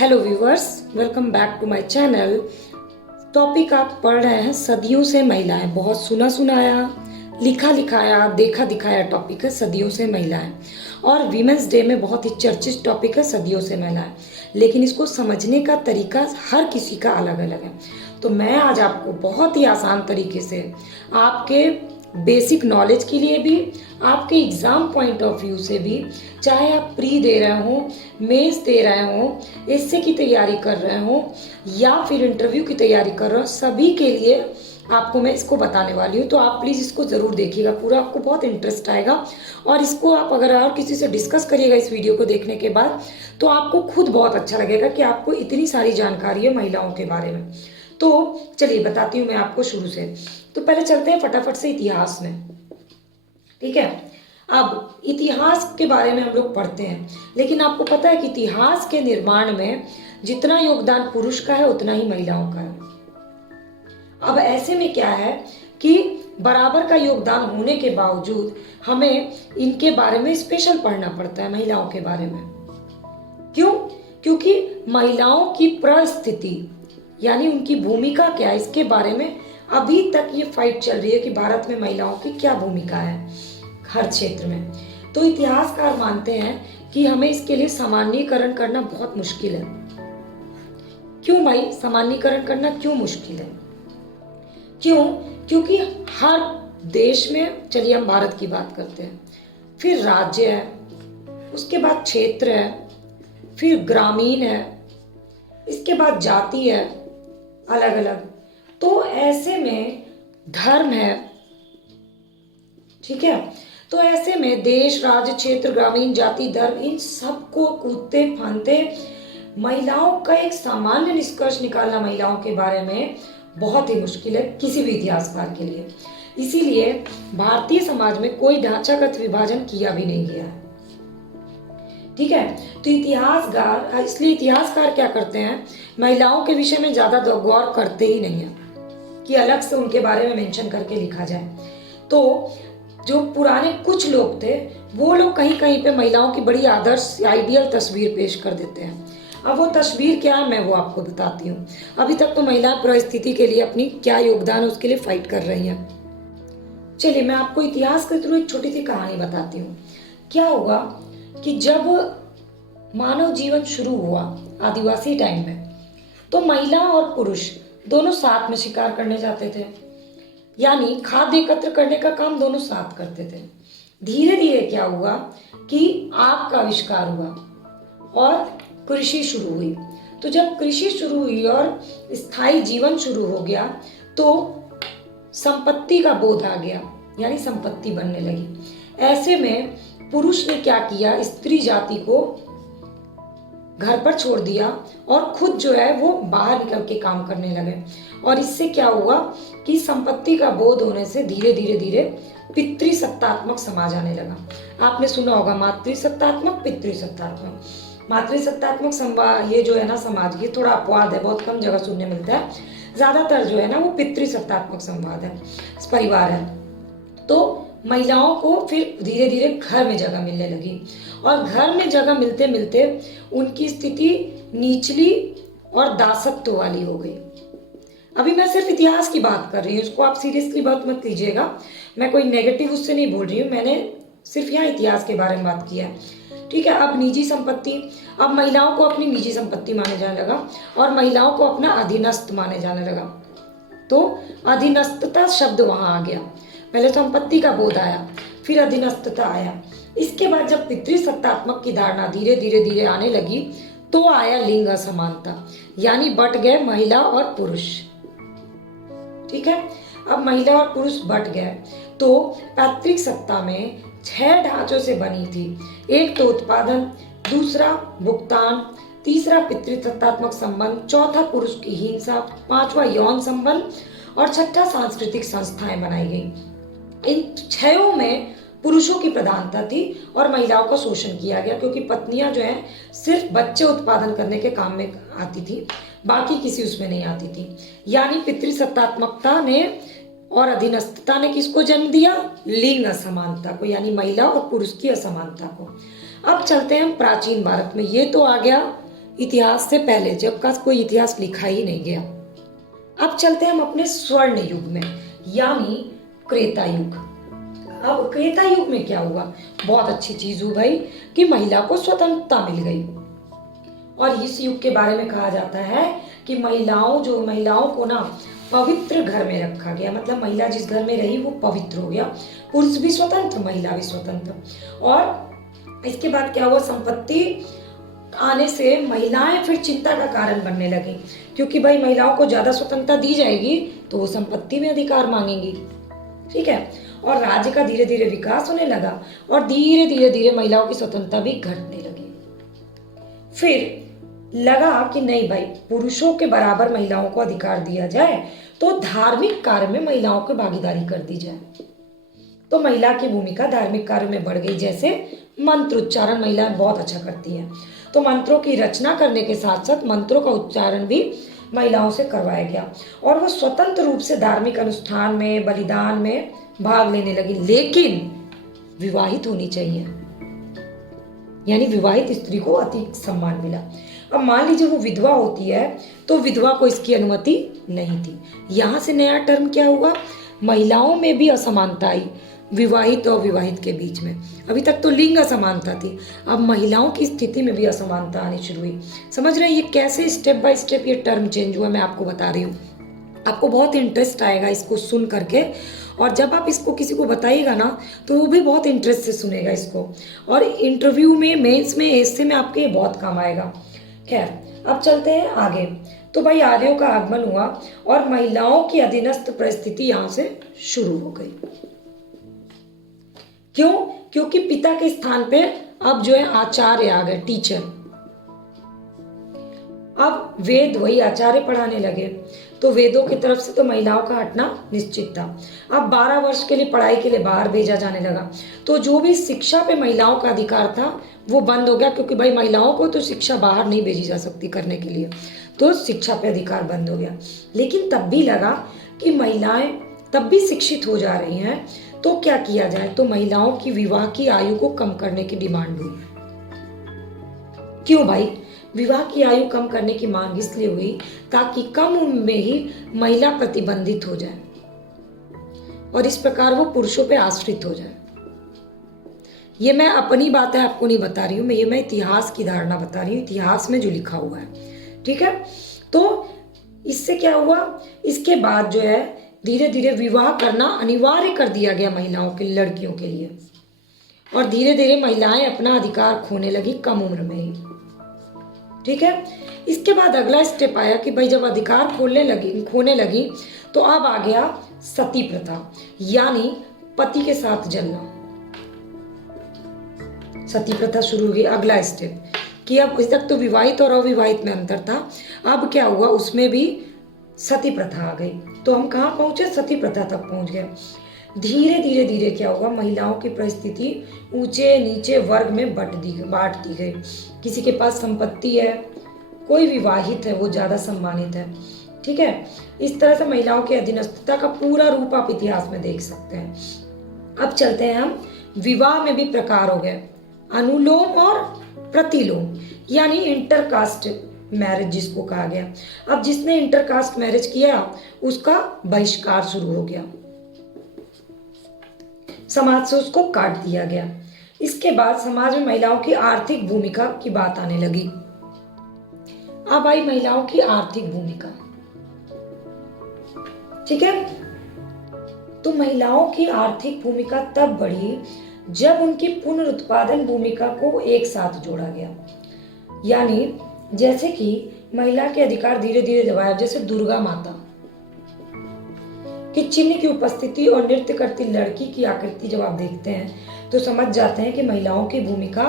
Hello viewers, welcome back to my channel. Topic आप पढ़ रहे हैं सदियों से महिलाएं। बहुत सुना सुनाया, लिखा लिखाया, देखा दिखाया टॉपिक है सदियों से महिलाएं। और वीमेंस डे में बहुत ही चर्चित टॉपिक है सदियों से महिलाएं। लेकिन इसको समझने का तरीका हर किसी का अलग अलग है। तो मैं आज आपको बहुत ही आसान तरीके से आपके बेसिक नॉलेज के लिए भी, आपके एग्ज़ाम पॉइंट ऑफ व्यू से भी, चाहे आप प्री दे रहे हो, मेंस दे रहे हो, एसए की तैयारी कर रहे हो या फिर इंटरव्यू की तैयारी कर रहे हो, सभी के लिए आपको मैं इसको बताने वाली हूँ। तो आप प्लीज़ इसको ज़रूर देखिएगा, पूरा आपको बहुत इंटरेस्ट आएगा। और इसको आप अगर और किसी से डिस्कस करिएगा इस वीडियो को देखने के बाद, तो आपको खुद बहुत अच्छा लगेगा कि आपको इतनी सारी जानकारी है महिलाओं के बारे में। तो चलिए बताती हूँ मैं आपको शुरू से। तो पहले चलते हैं फटाफट से इतिहास में, ठीक है। अब इतिहास के बारे में हम लोग पढ़ते हैं, लेकिन आपको पता है कि इतिहास के निर्माण में जितना योगदान पुरुष का है उतना ही महिलाओं का है। अब ऐसे में क्या है कि बराबर का योगदान होने के बावजूद हमें इनके बारे में स्पेशल पढ़ना पड़ता है, महिलाओं के बारे में। क्यों? क्योंकि महिलाओं की परिस्थिति यानी उनकी भूमिका क्या है, इसके बारे में अभी तक ये फाइट चल रही है कि भारत में महिलाओं की क्या भूमिका है हर क्षेत्र में। तो इतिहासकार मानते हैं कि हमें इसके लिए सामान्यीकरण करना बहुत मुश्किल है। क्यों भाई सामान्यीकरण करना क्यों मुश्किल है? क्यों? क्योंकि हर देश में, चलिए हम भारत की बात करते हैं, फिर राज्य है, उसके बाद क्षेत्र है, फिर ग्रामीण है, इसके बाद जाति है अलग अलग। तो ऐसे में धर्म है, ठीक है। तो ऐसे में देश, राज्य, क्षेत्र, ग्रामीण, जाति, धर्म, इन सबको कूदते फांदते महिलाओं का एक सामान्य निष्कर्ष निकालना महिलाओं के बारे में बहुत ही मुश्किल है किसी भी इतिहासकार के लिए। इसीलिए भारतीय समाज में कोई ढांचागत विभाजन किया भी नहीं गया है, ठीक है। तो इसलिए इतिहासकार क्या करते हैं, महिलाओं के विषय में ज्यादा गौर करते ही नहीं है कि अलग से उनके बारे में मेंशन करके लिखा जाए। तो जो पुराने कुछ लोग थे वो लोग कहीं कहीं पे महिलाओं की बड़ी आदर्श आइडियल तस्वीर पेश कर देते हैं। अब वो तस्वीर क्या है मैं वो आपको बताती हूँ। अभी तक तो महिला परिस्थिति के लिए अपनी क्या योगदान है उसके लिए फाइट कर रही हैं। चलिए मैं आपको इतिहास के थ्रू एक छोटी सी कहानी बताती हूँ। क्या हुआ कि जब मानव जीवन शुरू हुआ आदिवासी टाइम में, तो महिला और पुरुष दोनों साथ में शिकार करने जाते थे, यानी खाद्य एकत्र करने का काम दोनों साथ करते थे। धीरे धीरे क्या हुआ कि आग का आविष्कार हुआ और कृषि शुरू हुई। तो जब कृषि शुरू हुई और स्थायी जीवन शुरू हो गया तो संपत्ति का बोध आ गया, यानी संपत्ति बनने लगी। ऐसे में पुरुष ने क्या किया, स्त्री जाति को घर पर छोड़ दिया और खुद जो है वो बाहर निकल के काम करने लगे। और इससे क्या हुआ कि संपत्ति का बोध होने से धीरे धीरे धीरे पितृसत्तात्मक समाज आने लगा। आपने सुना होगा मातृसत्तात्मक, पितृसत्तात्मक। मातृसत्तात्मक समाज ये जो है ना समाज, ये थोड़ा अपवाद है, बहुत कम जगह सुनने मिलता है। ज्यादातर जो है ना वो पितृसत्तात्मक संवाद है, परिवार है। तो महिलाओं को फिर धीरे धीरे घर में जगह मिलने लगी और घर में जगह मिलते मिलते उनकी स्थिति निचली और दासत्व वाली हो गई। अभी मैं सिर्फ इतिहास की बात कर रही हूँ, इसको आप सीरियसली बात मत लीजिएगा, मैं कोई नेगेटिव उससे नहीं बोल रही हूँ, मैंने सिर्फ यहाँ इतिहास के बारे में बात किया है, ठीक है। अब निजी संपत्ति, अब महिलाओं को अपनी निजी संपत्ति माने जाने लगा और महिलाओं को अपना अधीनस्थ माने जाने लगा। तो अधीनस्थता शब्द वहां आ गया। पहले संपत्ति का बोध आया, फिर अधीनस्थता आया। इसके बाद जब पितृसत्तात्मक की धारणा धीरे धीरे धीरे आने लगी तो आया लिंग असमानता, यानी बट गए महिला और पुरुष, ठीक है। अब महिला और पुरुष बट गए तो पैतृक सत्ता में 6 ढांचों से बनी थी। एक तो उत्पादन, दूसरा भुगतान, तीसरा पितृसत्तात्मक संबंध, चौथा पुरुष की हिंसा, पांचवा यौन संबंध और छठा सांस्कृतिक संस्थाएं बनाई गई। इन 6 में पुरुषों की प्रधानता थी और महिलाओं का शोषण किया गया, क्योंकि पत्नियां जो है सिर्फ बच्चे उत्पादन करने के काम में आती थी, बाकी किसी उसमें नहीं आती थी। यानी पितृसत्तात्मकता ने और अधीनस्थता ने किसको जन्म दिया? लिंग असमानता को, यानी महिला और पुरुष की असमानता को। अब चलते हैं हम प्राचीन भारत में। ये तो आ गया इतिहास से पहले, जब का कोई इतिहास लिखा ही नहीं गया। अब चलते हैं हम अपने स्वर्ण युग में, यानी त्रेता युग। अब त्रेता युग में क्या हुआ? बहुत अच्छी चीज हुई भाई कि महिला को स्वतंत्रता मिल गई। और इस युग के बारे में कहा जाता है कि महिलाओं को ना पवित्र घर में रखा गया, मतलब महिला जिस घर में रही वो पवित्र हो गया। पुरुष भी स्वतंत्र, महिला भी स्वतंत्र। और इसके बाद क्या हुआ? संपत्ति आने से महिलाएं फिर चिंता का कारण बनने लगी, क्योंकि भाई महिलाओं को ज्यादा स्वतंत्रता दी जाएगी तो वो संपत्ति में अधिकार मांगेंगी, ठीक है। और राज्य का धीरे धीरे विकास होने लगा और धीरे धीरे महिलाओं की स्वतंत्रता भी घटने लगी। फिर लगा कि नहीं भाई, पुरुषों के बराबर महिलाओं को अधिकार दिया जाए तो धार्मिक कार्य में महिलाओं की भागीदारी कर दी जाए। तो महिला की भूमिका धार्मिक कार्य में बढ़ गई, जैसे मंत्र उच्चारण महिलाएं बहुत अच्छा करती हैं, तो मंत्रों की रचना करने के साथ साथ मंत्रों का उच्चारण भी महिलाओं से करवाया गया और वो स्वतंत्र रूप से धार्मिक अनुष्ठान में, बलिदान में भाग लेने लगी, लेकिन विवाहित होनी चाहिए, यानी विवाहित स्त्री को अधिक सम्मान मिला। अब मान लीजिए वो विधवा होती है तो विधवा को इसकी अनुमति नहीं थी। यहाँ से नया टर्म क्या हुआ? महिलाओं में भी असमानता आई, विवाहित और विवाहित के बीच में। अभी तक तो लिंग असमानता थी, अब महिलाओं की स्थिति में भी असमानता आनी शुरू हुई। समझ रहे हैं ये कैसे स्टेप बाय स्टेप ये टर्म चेंज हुआ? मैं आपको बता रही हूँ, आपको बहुत इंटरेस्ट आएगा इसको सुन करके। और जब आप इसको किसी को बताइएगा ना तो वो भी बहुत इंटरेस्ट से सुनेगा इसको, और इंटरव्यू में, मेंस में, ऐसे में आपके बहुत काम आएगा। खैर, अब चलते हैं आगे। तो भाई आर्यों का आगमन हुआ और महिलाओं की अधीनस्थ परिस्थिति यहाँ से शुरू हो गई। क्यों? क्योंकि पिता के स्थान पे अब जो है आचार्य आ गए, टीचर। अब वेद वही आचार्य पढ़ाने लगे, तो वेदों की तरफ से तो महिलाओं का हटना निश्चित था। अब 12 वर्ष के लिए पढ़ाई के लिए बाहर भेजा जाने लगा, तो जो भी शिक्षा पे महिलाओं का अधिकार था वो बंद हो गया, क्योंकि भाई महिलाओं को तो शिक्षा बाहर नहीं भेजी जा सकती करने के लिए, तो शिक्षा पे अधिकार बंद हो गया। लेकिन तब भी लगा कि महिलाएं तब भी शिक्षित हो जा रही हैं, तो क्या किया जाए? तो महिलाओं की विवाह की आयु को कम करने की डिमांड हुई। क्यों भाई? विवाह की आयु कम करने की मांग इसलिए हुई ताकि कम उम्र में ही महिला प्रतिबंधित हो जाए और इस प्रकार वो पुरुषों पे आश्रित हो जाए। ये मैं अपनी बातें आपको नहीं बता रही हूँ, मैं इतिहास की धारणा बता रही हूँ, इतिहास में जो लिखा हुआ है, ठीक है। तो इससे क्या हुआ? इसके बाद जो है धीरे धीरे विवाह करना अनिवार्य कर दिया गया महिलाओं के, लड़कियों के लिए, और धीरे धीरे महिलाएं अपना अधिकार खोने लगी कम उम्र में ही, ठीक है। इसके बाद अगला स्टेप आया कि भाई जब अधिकार खोने लगी तो अब आ गया सती प्रथा, यानी पति के साथ जलना। सती प्रथा शुरू हो गई। अगला स्टेप कि अब इस तक तो विवाहित और अविवाहित में अंतर था, अब क्या हुआ? उसमें भी सती प्रथा आ गई। तो हम कहाँ पहुंचे? सती प्रथा तक पहुंच गए। धीरे धीरे क्या हुआ? महिलाओं की परिस्थिति ऊंचे नीचे वर्ग में बांट दी गई। किसी के पास संपत्ति है, कोई विवाहित है, वो ज्यादा सम्मानित है, ठीक है। इस तरह से महिलाओं की अधीनस्थता का पूरा रूप आप इतिहास में देख सकते हैं। अब चलते हैं हम, विवाह में भी प्रकार हो गए, अनुलोम और प्रतिलोम, यानी इंटरकास्ट मैरिज जिसको कहा गया। अब जिसने इंटरकास्ट मैरिज किया उसका बहिष्कार शुरू हो गया, समाज से उसको काट दिया गया। इसके बाद समाज में महिलाओं की आर्थिक भूमिका की बात आने लगी। अब आई महिलाओं की आर्थिक भूमिका, ठीक है। तो महिलाओं की आर्थिक भूमिका तब बढ़ी जब उनकी पुनरुत्पादन भूमिका को एक साथ जोड़ा गया। यानी जैसे कि महिला के अधिकार धीरे धीरे दबाया, जैसे दुर्गा माता कि चिन्ह की उपस्थिति और नृत्य करती लड़की की आकृति जब आप देखते हैं तो समझ जाते हैं कि महिलाओं की भूमिका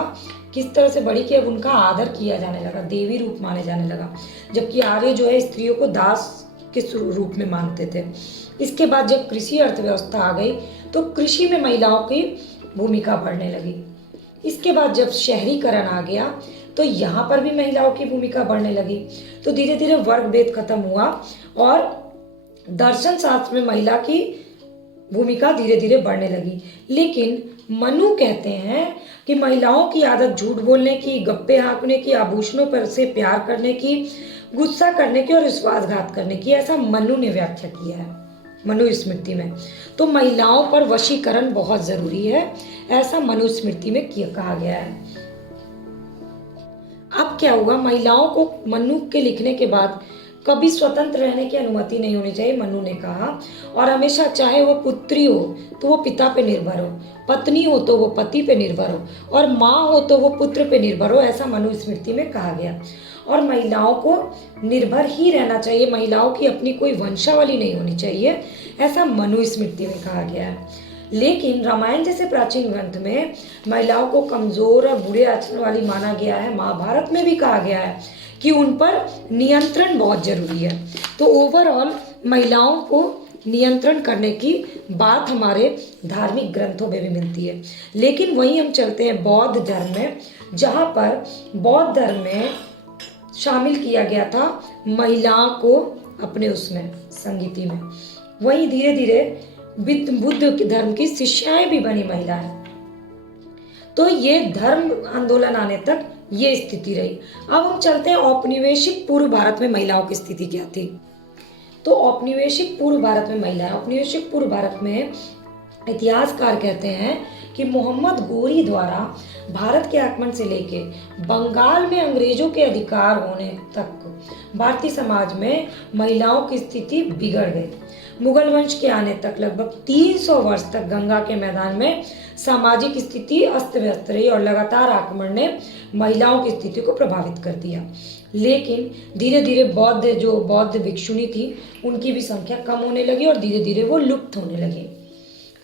किस तरह से बढ़ी कि अब उनका आदर किया जाने लगा, देवी रूप माने जाने लगा, जबकि आर्य जो है स्त्रियों को दास के रूप में मानते थे। इसके बाद जब कृषि अर्थव्यवस्था आ गई तो कृषि में महिलाओं की भूमिका बढ़ने लगी। इसके बाद जब शहरीकरण आ गया तो यहाँ पर भी महिलाओं की भूमिका बढ़ने लगी। तो धीरे धीरे वर्ग भेद खत्म हुआ और दर्शन शास्त्र में महिला की भूमिका धीरे धीरे बढ़ने लगी। लेकिन मनु कहते हैं कि महिलाओं की आदत झूठ बोलने की, गप्पे हाँकने की, आभूषणों पर से प्यार करने की, गुस्सा करने की और विश्वासघात करने की, ऐसा मनु ने व्याख्या किया है मनुस्मृति में। तो महिलाओं पर वशीकरण बहुत जरूरी है, ऐसा मनुस्मृति में कहा गया है। अब क्या हुआ, महिलाओं को मनु के लिखने के बाद कभी स्वतंत्र रहने की अनुमति नहीं होनी चाहिए, मनु ने कहा, और हमेशा चाहे वो पुत्री हो तो वो पिता पे निर्भर हो, पत्नी हो तो वो पति पे निर्भर हो, और माँ हो तो वो पुत्र पे निर्भर हो, ऐसा मनुस्मृति में कहा गया। और महिलाओं को निर्भर ही रहना चाहिए, महिलाओं की अपनी कोई वंशावली नहीं होनी चाहिए, ऐसा मनुस्मृति में कहा गया है। लेकिन रामायण जैसे प्राचीन ग्रंथ में महिलाओं को कमजोर और बुरे आचरण वाली माना गया है। महाभारत में भी कहा गया है कि उन पर नियंत्रण बहुत जरूरी है। तो ओवरऑल महिलाओं को नियंत्रण करने की बात हमारे धार्मिक ग्रंथों में भी मिलती है। लेकिन वहीं हम चलते हैं बौद्ध धर्म में, जहाँ पर बौद्ध धर्म में शामिल किया गया था महिलाओं को अपने उसमें संगीति में। वहीं धीरे धीरे बुद्ध धर्म की शिष्याएं भी बनी महिलाएं। तो ये धर्म आंदोलन आने तक ये स्थिति रही। अब हम चलते हैं औपनिवेशिक पूर्व भारत में महिलाओं की स्थिति क्या थी। तो औपनिवेशिक पूर्व भारत में महिलाएं, औपनिवेशिक पूर्व भारत में इतिहासकार कहते हैं कि मोहम्मद गोरी द्वारा भारत के आक्रमण से लेके बंगाल में अंग्रेजों के अधिकार होने तक भारतीय समाज में महिलाओं की स्थिति बिगड़ गई। मुगल वंश के आने तक लगभग 300 वर्ष तक गंगा के मैदान में सामाजिक स्थिति अस्त व्यस्त रही और लगातार आक्रमण ने महिलाओं की स्थिति को प्रभावित कर दिया। लेकिन धीरे धीरे बौद्ध भिक्षुणी थी, उनकी भी संख्या कम होने लगी और धीरे धीरे वो लुप्त होने लगी।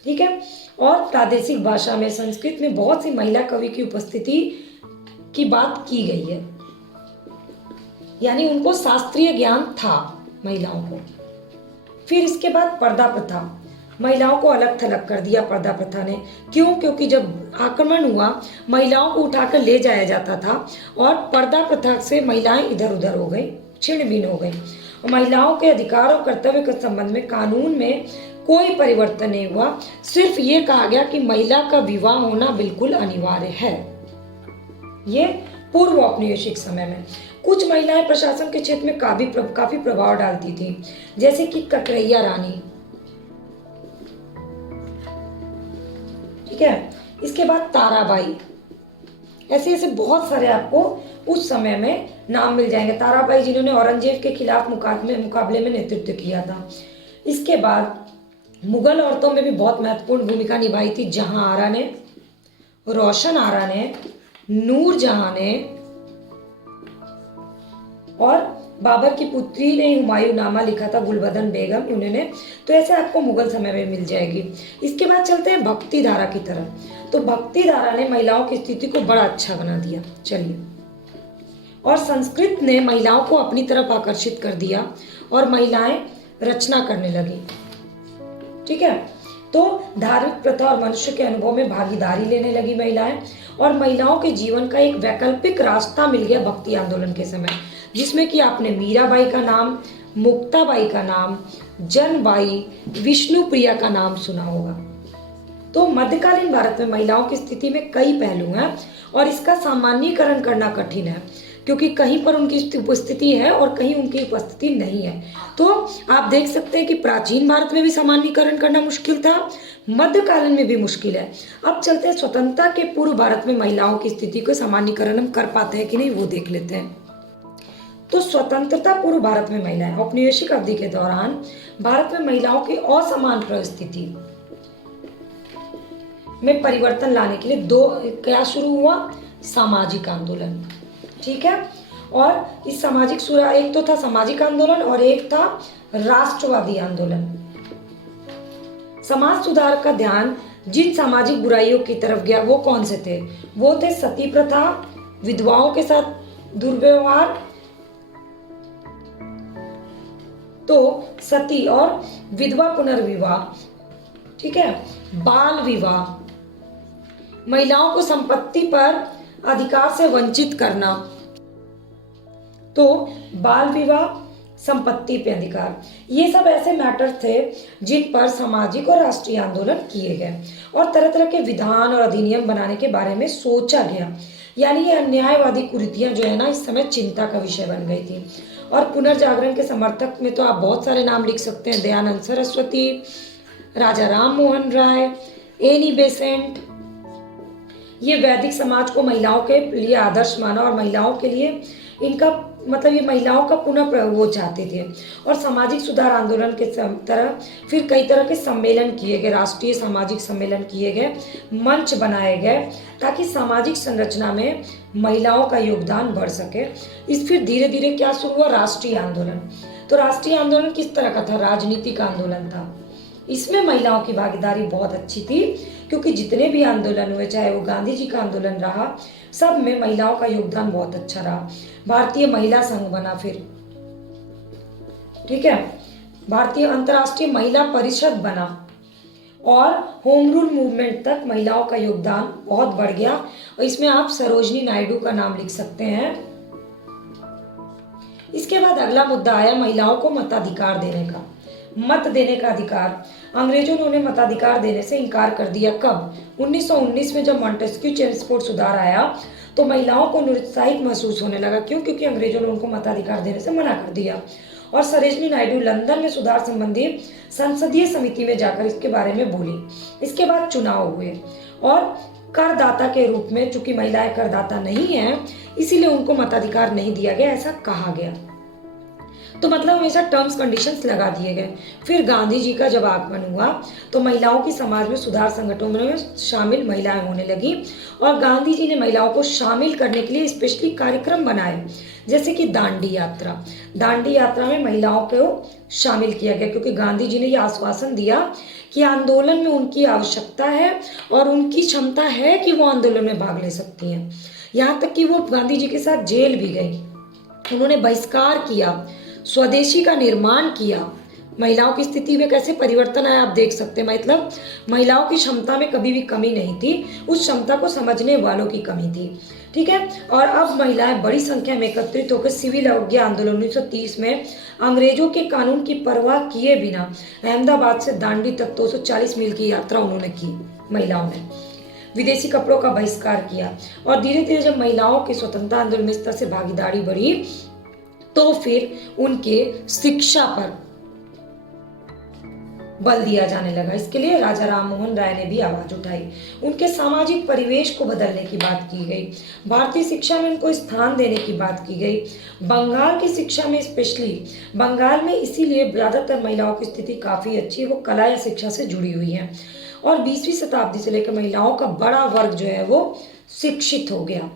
ठीक है। और प्रादेशिक भाषा में संस्कृत में बहुत सी महिला कवि की उपस्थिति की बात की गई है, यानी उनको शास्त्रीय ज्ञान था महिलाओं को। फिर इसके बाद पर्दा प्रथा, महिलाओं को अलग थलग कर दिया पर्दा प्रथा ने। क्यों? क्योंकि जब आक्रमण हुआ महिलाओं को उठाकर ले जाया जाता था और पर्दा प्रथा से महिलाएं इधर उधर हो गई, छिन्न भिन्न हो गई। महिलाओं के अधिकार और कर्तव्य के संबंध में कानून में कोई परिवर्तन नहीं हुआ, सिर्फ ये कहा गया कि महिला का विवाह होना बिल्कुल अनिवार्य है। ये पूर्व औपनिवेशिक समय में कुछ महिलाएं प्रशासन के क्षेत्र में काफी प्रभाव डालती थी, जैसे कि ककरैया रानी। ठीक है। इसके बाद ताराबाई, ऐसे ऐसे बहुत सारे आपको उस समय में नाम मिल जाएंगे। ताराबाई जिन्होंने औरंगजेब के खिलाफ मुकाबले में नेतृत्व किया था। इसके बाद मुगल औरतों में भी बहुत महत्वपूर्ण भूमिका निभाई थी। जहां आरा ने, रोशन आरा ने, नूरजहां ने और बाबर की पुत्री ने हुमायूं नामा लिखा था, गुलबदन बेगम, उन्होंने। तो ऐसे आपको मुगल समय में मिल जाएगी। इसके बाद चलते हैं भक्ति धारा की तरफ। तो भक्ति धारा ने महिलाओं की स्थिति को बड़ा अच्छा बना दिया। चलिए, और संस्कृत ने महिलाओं को अपनी तरफ आकर्षित कर दिया और महिलाएं रचना करने लगी। ठीक है। तो धार्मिक प्रथा और मनुष्य के अनुभव में भागीदारी लेने लगी महिलाएं, और महिलाओं के जीवन का एक वैकल्पिक रास्ता मिल गया भक्ति आंदोलन के समय, जिसमें कि आपने मीराबाई का नाम, मुक्ताबाई का नाम, जनबाई, विष्णुप्रिया का नाम सुना होगा। तो मध्यकालीन भारत में महिलाओं की स्थिति में कई पहलू हैं और इसका सामान्यीकरण करना कठिन है, क्योंकि कहीं पर उनकी उपस्थिति है और कहीं उनकी उपस्थिति नहीं है। तो आप देख सकते हैं कि प्राचीन भारत में भी सामान्यीकरण करना मुश्किल था, मध्यकालीन में भी मुश्किल है। अब चलते हैं स्वतंत्रता के पूर्व भारत में महिलाओं की स्थिति को सामान्यीकरण हम कर पाते हैं कि नहीं, वो देख लेते हैं। तो स्वतंत्रता पूर्व भारत में महिलाएं, औपनिवेशिक अवधि के दौरान भारत में महिलाओं की असमान परिस्थिति में परिवर्तन लाने के लिए क्या शुरू हुआ? सामाजिक आंदोलन। ठीक है। और इस सामाजिक एक तो था सामाजिक आंदोलन और एक था राष्ट्रवादी आंदोलन। समाज सुधार का ध्यान जिन सामाजिक बुराइयों की तरफ गया वो कौन से थे? वो थे सती प्रथा, विधवाओं के साथ दुर्व्यवहार, तो सती और विधवा पुनर्विवाह, ठीक है, बाल विवाह, महिलाओं को संपत्ति पर अधिकार से वंचित करना, तो बाल विवाह, संपत्ति पे अधिकार, ये सब ऐसे मैटर थे जिन पर सामाजिक और राष्ट्रीय आंदोलन किए गए और तरह तरह के विधान और अधिनियम बनाने के बारे में सोचा गया। यानी ये अन्यायवादी कुरीतियां जो है ना इस समय चिंता का विषय बन गई थी। और पुनर्जागरण के समर्थक में तो आप बहुत सारे नाम लिख सकते हैं, दयानंद सरस्वती, राजा राम मोहन राय, एनी बेसेंट। ये वैदिक समाज को महिलाओं के लिए आदर्श माना और महिलाओं के लिए इनका मतलब ये महिलाओं का पुनः वो चाहते थे। और सामाजिक सुधार आंदोलन के तरह फिर कई तरह के सम्मेलन किए गए, राष्ट्रीय सामाजिक सम्मेलन किए गए, मंच बनाए गए ताकि सामाजिक संरचना में महिलाओं का योगदान बढ़ सके। इस फिर धीरे धीरे क्या शुरू हुआ, राष्ट्रीय आंदोलन। तो राष्ट्रीय आंदोलन किस तरह का था, राजनीतिक आंदोलन था। इसमें महिलाओं की भागीदारी बहुत अच्छी थी क्योंकि जितने भी आंदोलन हुए, चाहे वो गांधी जी का आंदोलन रहा, सब में महिलाओं का योगदान बहुत अच्छा रहा। भारतीय महिला संघ बना फिर, ठीक है, भारतीय अंतर्राष्ट्रीय महिला परिषद बना और होम रूल मूवमेंट तक महिलाओं का योगदान बहुत बढ़ गया। और इसमें आप सरोजनी नायडू का नाम लिख सकते हैं। इसके बाद अगला मुद्दा आया महिलाओं को मताधिकार देने का। मत देने का अधिकार, अंग्रेजों ने उन्हें मताधिकार देने से इनकार कर दिया। कब? 1919 में जब मॉन्टेस्क्यू चेम्सफोर्ड सुधार आया तो महिलाओं को निरुत्साहित महसूस होने लगा। क्यों? क्योंकि अंग्रेजों ने उनको मताधिकार देने से मना कर दिया। और सरोजनी नायडू लंदन में सुधार संबंधी संसदीय समिति में जाकर इसके बारे में बोली। इसके बाद चुनाव हुए और करदाता के रूप में, चूंकि महिलाएं करदाता नहीं है इसीलिए उनको मताधिकार नहीं दिया गया, ऐसा कहा गया। तो मतलब हमेशा टर्म्स कंडीशंस लगा दिए गए। फिर गांधी जी का जब आगमन हुआ तो महिलाओं की समाज में सुधार संगठनों में शामिल महिलाएं होने लगी और गांधी जी ने महिलाओं को शामिल करने के लिए स्पेशली कार्यक्रम बनाए, जैसे कि दांडी यात्रा। दांडी यात्रा में महिलाओं को शामिल किया गया क्योंकि गांधी जी ने यह आश्वासन दिया कि आंदोलन में उनकी आवश्यकता है और उनकी क्षमता है कि वो आंदोलन में भाग ले सकती हैं। यहाँ तक कि वो गांधी जी के साथ जेल भी गई। उन्होंने बहिष्कार किया, स्वदेशी का निर्माण किया। महिलाओं की स्थिति में कैसे परिवर्तन आया आप देख सकते हैं। मतलब महिलाओं की क्षमता में कभी भी कमी नहीं थी, उस क्षमता को समझने वालों की कमी थी, ठीक है। और अब महिलाएं बड़ी संख्या में एकत्रित होकर सिविल अवज्ञा आंदोलन 1930 में अंग्रेजों के कानून की परवाह किए बिना अहमदाबाद से दांडी तक 240 मील की यात्रा उन्होंने की। महिलाओं ने विदेशी कपड़ों का बहिष्कार किया और धीरे धीरे जब महिलाओं के स्वतंत्रता आंदोलन में इस तरह से भागीदारी बढ़ी तो फिर उनके शिक्षा पर बल दिया जाने लगा। इसके लिए राजा राम मोहन राय ने भी आवाज उठाई। उनके सामाजिक परिवेश को बदलने की बात की गई, भारतीय शिक्षा में उनको स्थान देने की बात की गई। बंगाल की शिक्षा में स्पेशली, बंगाल में इसीलिए ज्यादातर महिलाओं की स्थिति काफी अच्छी है, वो कला या शिक्षा से जुड़ी हुई है। और 20वीं शताब्दी से लेकर महिलाओं का बड़ा वर्ग जो है वो शिक्षित हो गया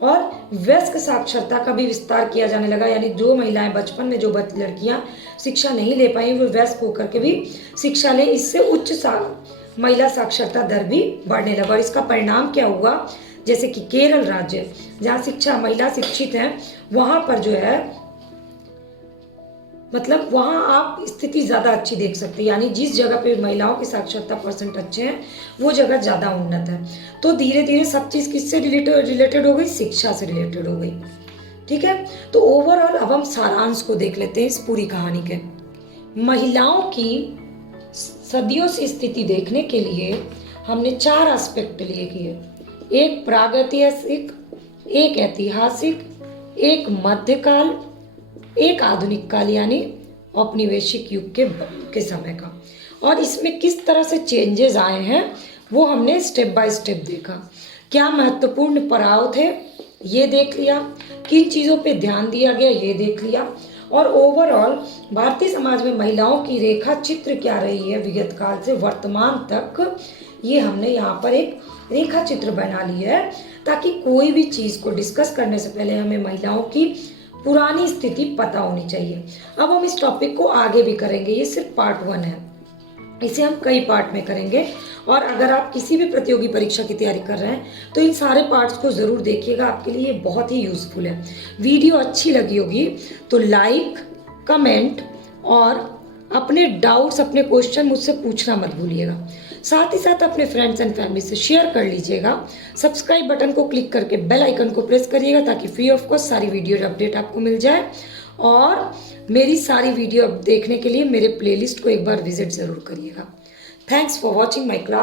और वयस्क साक्षरता का भी विस्तार किया जाने लगा। यानी जो महिलाएं बचपन में, जो लड़कियां शिक्षा नहीं ले पाई, वो वयस्क होकर के भी शिक्षा ले, इससे उच्च महिला साक्षरता दर भी बढ़ने लगा। और इसका परिणाम क्या हुआ, जैसे कि केरल राज्य जहाँ शिक्षा महिला शिक्षित है वहां पर जो है मतलब वहां आप स्थिति ज्यादा अच्छी देख सकते हैं। यानी जिस जगह पे महिलाओं की साक्षरता % अच्छे हैं वो जगह ज्यादा उन्नत है। तो धीरे धीरे सब चीज किससे रिलेटेड हो गई, शिक्षा से रिलेटेड हो गई, ठीक है। तो ओवरऑल अब हम सारांश को देख लेते हैं इस पूरी कहानी के। महिलाओं की सदियों से स्थिति देखने के लिए हमने 4 एस्पेक्ट लिए किए, एक प्रागैतिहासिक, एक ऐतिहासिक, एक मध्यकाल, एक आधुनिक काल यानी औपनिवेशिक युग के समय का। और इसमें किस तरह से चेंजेस आए हैं वो हमने स्टेप बाय स्टेप देखा। क्या महत्वपूर्ण पड़ाव थे ये देख लिया, किन चीज़ों पे ध्यान दिया गया ये देख लिया, और ओवरऑल भारतीय समाज में महिलाओं की रेखा चित्र क्या रही है विगत काल से वर्तमान तक, ये हमने यहाँ पर एक रेखा चित्र बना लिया है ताकि कोई भी चीज़ को डिस्कस करने से पहले हमें महिलाओं की पुरानी स्थिति पता होनी चाहिए। अब हम इस टॉपिक को आगे भी करेंगे, ये सिर्फ पार्ट 1 है, इसे हम कई पार्ट में करेंगे। और अगर आप किसी भी प्रतियोगी परीक्षा की तैयारी कर रहे हैं तो इन सारे पार्ट्स को ज़रूर देखिएगा, आपके लिए बहुत ही यूज़फुल है। वीडियो अच्छी लगी होगी तो लाइक, कमेंट और अपने डाउट्स, अपने क्वेश्चन मुझसे पूछना मत भूलिएगा। साथ ही साथ अपने फ्रेंड्स एंड फैमिली से शेयर कर लीजिएगा। सब्सक्राइब बटन को क्लिक करके बेल आइकन को प्रेस करिएगा ताकि फ्री ऑफ कॉस्ट सारी वीडियो अपडेट आपको मिल जाए। और मेरी सारी वीडियो अब देखने के लिए मेरे प्लेलिस्ट को एक बार विजिट ज़रूर करिएगा। Thanks for watching my class.